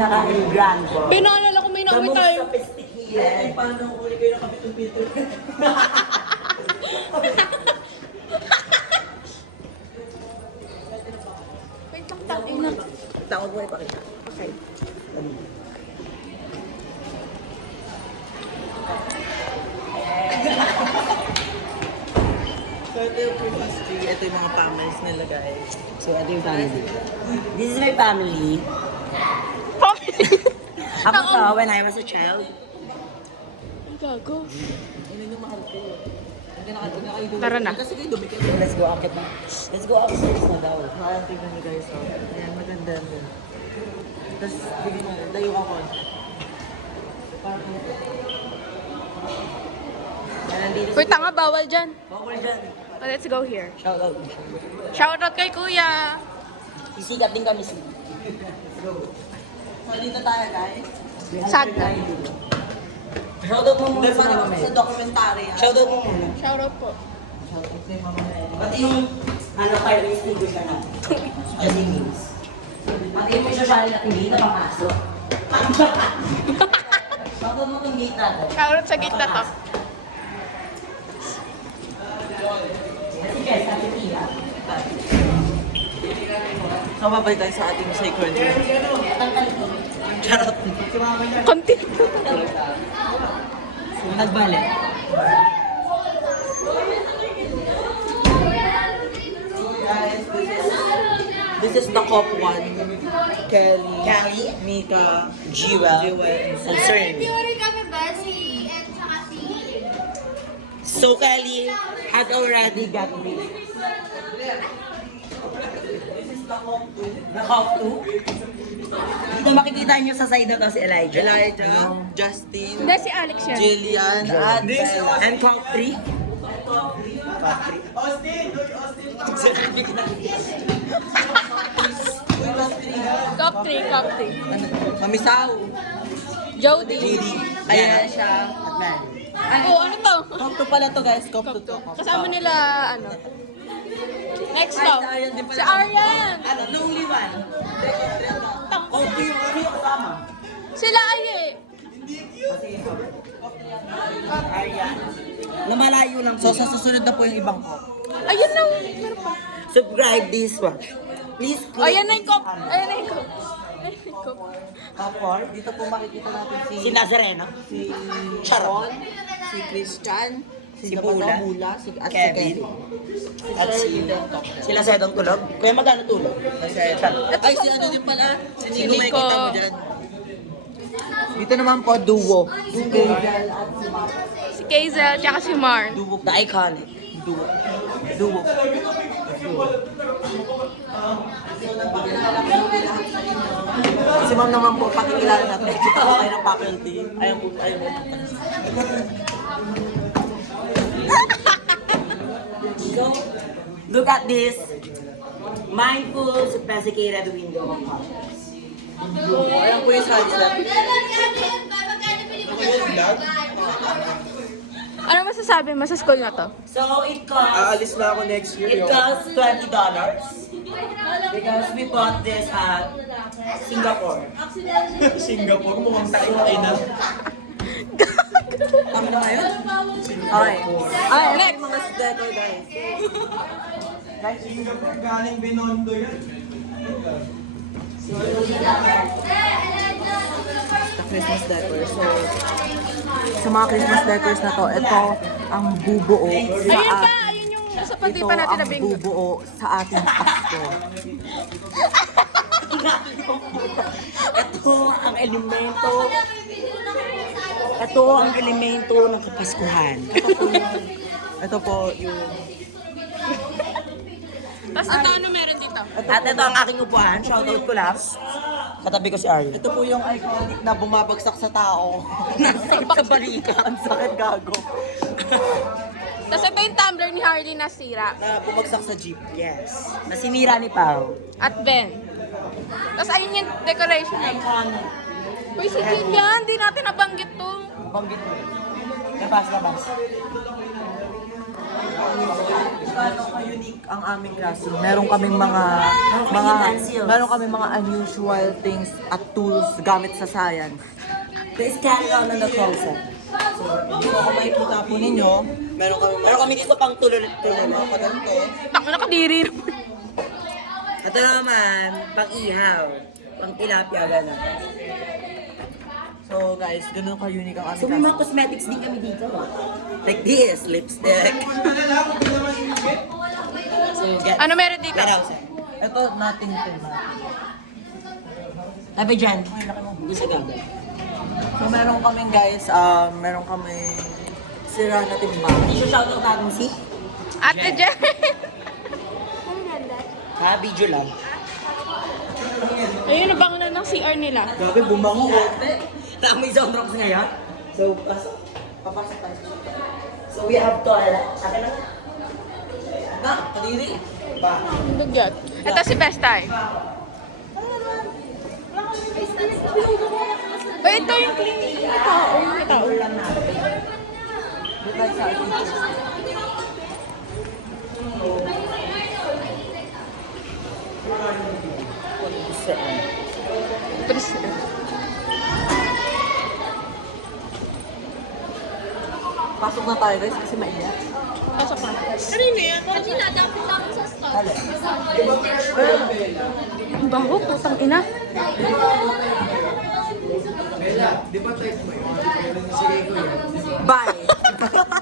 pinaka-grand po. Pinaalala ko may The nauwi most tayo. sophisticated. Paano kung uli kayo nakapitong filter? Wait lang, tangin na. Tawag mo ipakita. Okay. So ito yung Christmas tree. Ito yung mga families nila guys. So, ito yung family. This is my family. Ako to, when I was a child. Ang gago. Ano yung mahal ko? Hindi na kayo dumikit. Tara na. Kasi kayo dumikit. Let's go akit na. Let's go upstairs na daw. Ayan, tignan niyo guys. Oh. Ayan, maganda yun. Tapos, tignan mo, layo ako. Parang Yan, nandito Uy, tanga, bawal dyan. Bawal dyan. Oh, let's go here. Shout out. Shoutout kay kuya. Sisikat din kami. So, dito tayo guys. Sad na. Shout out mo muna Hindi, sa parang mga sa documentary. Shout out mo muna. Shoutout po. Pati yung ano kayo, yung sticker ka na. Kasi means. Pati yung social natin dito, papasok. Shout out mo itong gate natin. Shoutout sa gate na to. Kasi guys, sabi tira. So, babay tayo sa ating sacred room. Charot. Konti. Nagbalik. Guys, this is the cop one. Kelly. Kelly. Mika. Jewel. And Cern. Theory kami ba? Si Ed tsaka si... So Kelly had already got me. The cop 2. Dito makikita nyo sa side na to si Elijah. Elijah. Justin. Hindi, si Alex yan. Jillian. At And cop 3. Top 3, top 3. Mamisaw. Jody. Lady. Ayan siya. Man. Oh, ano to? Cop 2 pala to guys. Cop 2 to. Kasama nila, ano? Next to. si Aryan din pala. Si Aryan. Ano, the only one. Cop 2 yung ano yung kasama. Sila ay eh. Aryan. Lumalayo lang So, sa susunod na po yung ibang cop. Ayun na. Meron pa. Subscribe this one. Please click. Ayan na yung cop. Ayan na yung cop. Ayan na yung cop. Tapos, dito po makikita natin Si Nazareno. si Sharon. si Christian, Si Bula. Bula, at si Kevin. Kevin. At sila sa itong tulog. Kuya, magkano tulog? Ay, si ano din pala. Si Nico, Nico. makikita mo dyan. Dito naman po, duo. Si Gazel. Si Kazel, tsaka si Mar. Duo. The iconic. Duo. Duo. Si ma'am naman po, pakikilala natin. Kita ko kayo ng faculty. Ayun po, ayun po. So, look at this. Mindful, sophisticated window of colors. Ayun po yung sunset. Magkano Pilipinas? Ano masasabi mo sa school na to? So, it costs, Aalis na ako next it costs $20 because we bought this at Singapore. Singapore, mukhang tayo na. Tama na ba yun? Okay. Ay, next! Mga deco, guys. Guys, Singapore, galing Binondo yan. The Christmas decor. So, sa mga Christmas decors na to, ito ang bubuo Ayun sa ka! Ayun yung sa pati ito pa natin na ang bingo. bubuo sa ating Pasko. Ito ang elemento. Ito ang elemento ng Kapaskuhan. Ito po yung... Tapos ito ano meron dito? At ito ang aking upuan. Shoutout ko lang. Katabi ko si Arya. Ito po yung iconic na bumabagsak sa tao. Sa balikat. Ang sakit gago. Tapos ito yung tumbler ni Harley na sira. Na bumagsak sa jeep. Yes. Na sinira ni Pao. At Ben. Tapos ayun yung decoration. Iconic. Uy, si Jillian, di natin nabanggit to. Banggit mo. Labas. Gano'n ka-unique ang aming classroom. Meron kaming mga unusual things at tools gamit sa science. Please carry on the closet. So, dito kung makikita po ninyo, meron kami dito pang tulol-tulol. Ako ganito. Tako na kadiri naman. Ito naman, pang ihaw. Pang tilapia, gano'n. So guys, ganun ka-unique ang aming So may classroom. mga cosmetics din kami dito. Like this, lipstick. So, Ano meron dito? ito, nothing to. Sabi dyan, hindi siya gagawin. So, meron kaming guys, meron kaming sira na timbang. Hindi siya shoutout natin si Ate Jen. Ha, video lang. Ayun, nabangunan ng CR nila. Grabe, bumango. May sound drops ngayon. So, papasok tayo. So we have to, akin na. Na, kadiri. Ba? Dugyot. Ito si Bestay. Ba, ito yung clinic. Ito. lang natin. Dito sa teachers. Pasok na tayo guys kasi mainit. Pasok na. Kasi nadapit lang sa stop. Hali. Ang baho, putang ina. Bye!